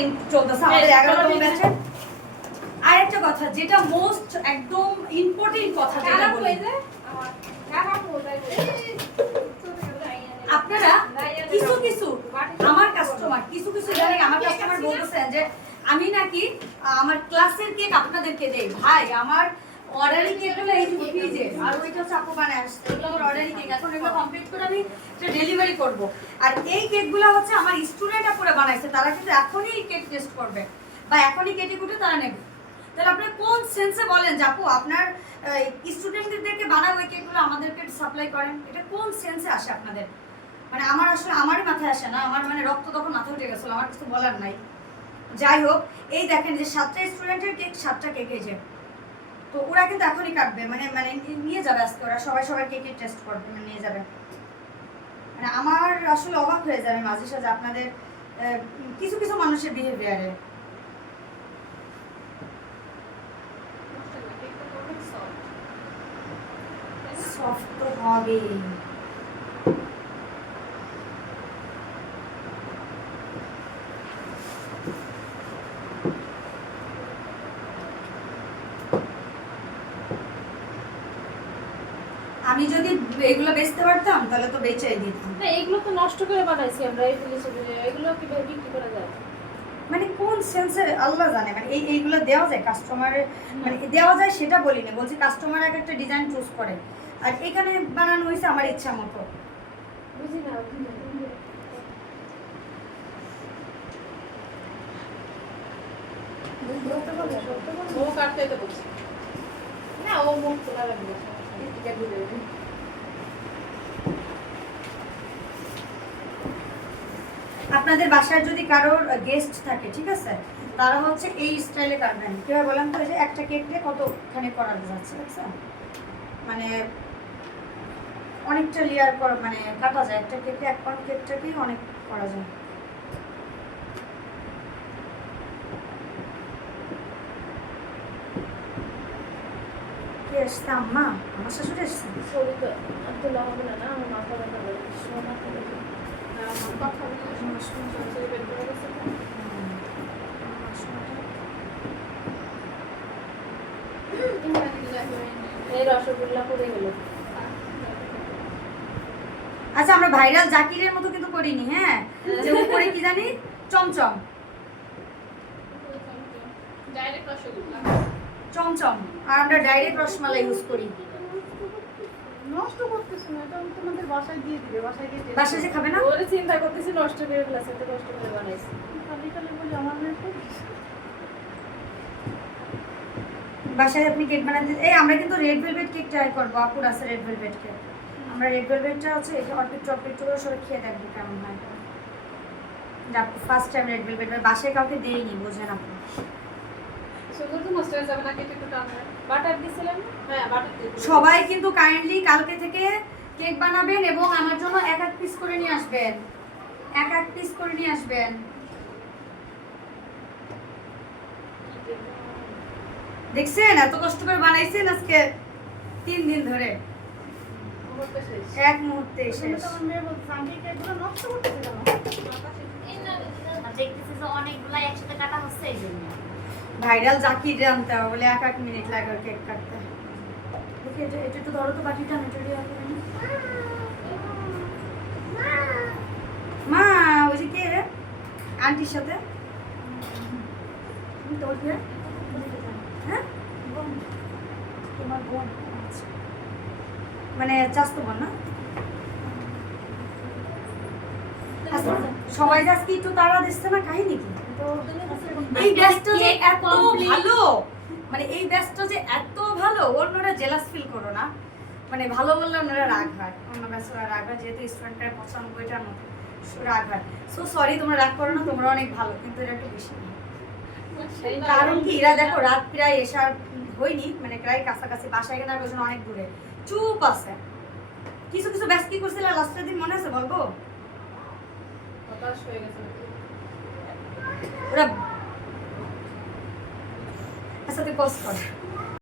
দিন চলতেছে আমাদের 11তম ব্যাচে। আরেকটা কথা যেটা মোস্ট একদম ইম্পর্টেন্ট কথা যেটা বলি, আপনারা কিছু কিছু আমার কাস্টমার জানেন আমার কাস্টমার বলতেছেন যে আমি নাকি আমার ক্লাসের কেক আপনাদেরকে দেই। ভাই আমার অর্ডারি কেকগুলো এই ফ্রিজে আর ওইটা হচ্ছে আপু বানায় আসছে, এগুলো আমার অর্ডারি কেক। এখন এগুলো কমপ্লিট করে আমি এটা ডেলিভারি করব। আর এই কেকগুলো হচ্ছে আমার স্টুডেন্ট আপুরা বানাইছে, তারা কিন্তু এখনই কেক টেস্ট করবে বা এখনই কেটে কুটে তারা নেবে। তাহলে আপনি কোন সেন্সে বলেন যে আপু আপনার স্টুডেন্টদেরকে বানায় ওই কেকগুলো আমাদেরকে সাপ্লাই করেন? এটা কোন সেন্সে আসে আপনাদের? মানে আমার আসলে আমারই মাথায় আসে না, আমার মানে রক্ত তখন মাথায় উঠে গেছিল, আমার কিছু বলার নাই। যাই হোক, এই দেখেন যে 7টা স্টুডেন্টের কেক 7টা কেক এই যে, তো ওরা কিন্তু এখনই কাটবে, মানে মানে নিয়ে যাবে আজকে, ওরা সবাই কেকের টেস্ট করবে, মানে নিয়ে যাবে। মানে আমার আসলে অবাক হয়ে যাবে মাঝে সাঝে আপনাদের কিছু কিছু মানুষের বিহেভিয়ারে। সফট তো হবেই। আমি যদি এগুলো বেচতে পারতাম তাহলে তো বেচাই দিতাম। না এগুলো তো নষ্ট করে বানাইছি আমরা, এই ফিলিসে এগুলো কিভাবে বিক্রি করা যায়? মানে কোন সেন্সে আল্লাহ জানে। মানে এইগুলো দেওয়া যায় কাস্টমারের, মানে দেওয়া যায় সেটা বলি না, বলছি কাস্টমার এক একটা ডিজাইন চুজ করে, আর এখানে বানানো হয়েছে আমার ইচ্ছা মতো। বুঝি না ও কাটতে তো বলছি না, ও মুখ তোলা লাগবে। আপনাদের বাসায় যদি কারোর গেস্ট থাকে, ঠিক আছে, তারা হচ্ছে এই স্টাইলে কাটবেন। কীভাবে বলেন তো? যে একটা কেককে কতখানি করা যাচ্ছে, বুঝছেন? মানে অনেকটা লেয়ার করা, মানে কাটা যায় একটা কেকে, এক পাউন্ড কেকটাকেই অনেক করা যায়। কে এসছে? আম্মা? আমার শাশুড়ি এসছে? ছবি তো তোলা হবে না, আমার মাথা ব্যথা করে, মাথা ব্যথা। কথা বের করে গেছে। এই রসগোল্লা করে গেল। আচ্ছা, আমরা ভাইরাল জাকিরের মতো কিন্তু করিনি, হ্যাঁ? যে উপরে কি জানি চমচম চমচম, আর আমরা ডাইরেক্ট রসমালাই ইউজ করি। নষ্ট করতেছ না, এটা আমি তোমাদের বাসায় দিয়ে দিবে, বাসায় দিয়ে দিবে। বাসায় যে খাবে না, ওরে চিন্তা করতেছি নষ্ট করে ফেলাছে, এত কষ্ট করে বানাইছি। খালি খালি বলি আমার মেয়ে তো বাসায় আপনি কেক বানাতে। এই আমরা কিন্তু রেড ভেলভেট কেক ট্রাই করবো, আপুর আছে রেড ভেলভেট কেক। আমরা রেড ভেলভেটটা হচ্ছে এটা অর্পিট চকলেট করে সবাই খেয়ে দেখবো কেমন হয়। ফার্স্ট টাইম রেড ভেলভেট বাসায় কাউকে দেইনি, বোঝেন আপনি। সুন্দর তো নষ্ট হয়ে যাবে না, কেটে কুটে আমরা বাটার দিছিলাম। হ্যাঁ বাটার দিয়ে সবাই কিন্তু কাইন্ডলি কালকে থেকে কেক বানাবেন এবং আমার জন্য এক এক পিস করে নিয়ে আসবেন, এক এক পিস করে নিয়ে আসবেন। দেখছেন এত কষ্ট করে বানাইছেন আজকে 3 দিন ধরে, এক মুহূর্তে শেষ। আমার মেয়ে বলছে আমি কেকগুলো নষ্ট করতেছি কেন? দেখতেছি যে অনেকগুলা একসাথে কাটা হচ্ছে এই জন্য। ভাইরাল জাকির জানতে হবে বলে 1 মিনিট লাগে কেক কাটতে। দেখি এটা একটু ধরো তো, বাটিটা আমি একটু দিয়ে দিই। মা ওই যে কে রে আন্টির সাথে তোর কে? হ্যাঁ তোমার বোন, আচ্ছা মানে চাস্তো বোন না? আচ্ছা, সবাই আজকে একটু তারা দিচ্ছে না, কাহিনী কি? এই ব্যাচটা যে এত ভালো, মানে এই ব্যাচটা যে এত ভালো, অন্যরা জেলাস ফিল করো না। মানে ভালো বললে ওনারা রাগ হয়, অন্য ব্যাচরা রাগ হয়, যেহেতু স্টুডেন্টরা 95টার মতো রাগ হয়। সো সরি, তোমরা রাগ করো না, তোমরা অনেক ভালো, কিন্তু এটা একটু বেশি না। কারণ কি, এরা দেখো রাত প্রায় এসার হয়নি, মানে প্রায় কাছাকাছি, বাসায় কেনার পেছনে অনেক দূরে চুপ আছে। কিছু কিছু ব্যাচ কি করছিল লাস্টের দিন মনে আছে বলবো? হতাশ হয়ে গেছে ওরা আচ্ছা তুই পোস্ট কর।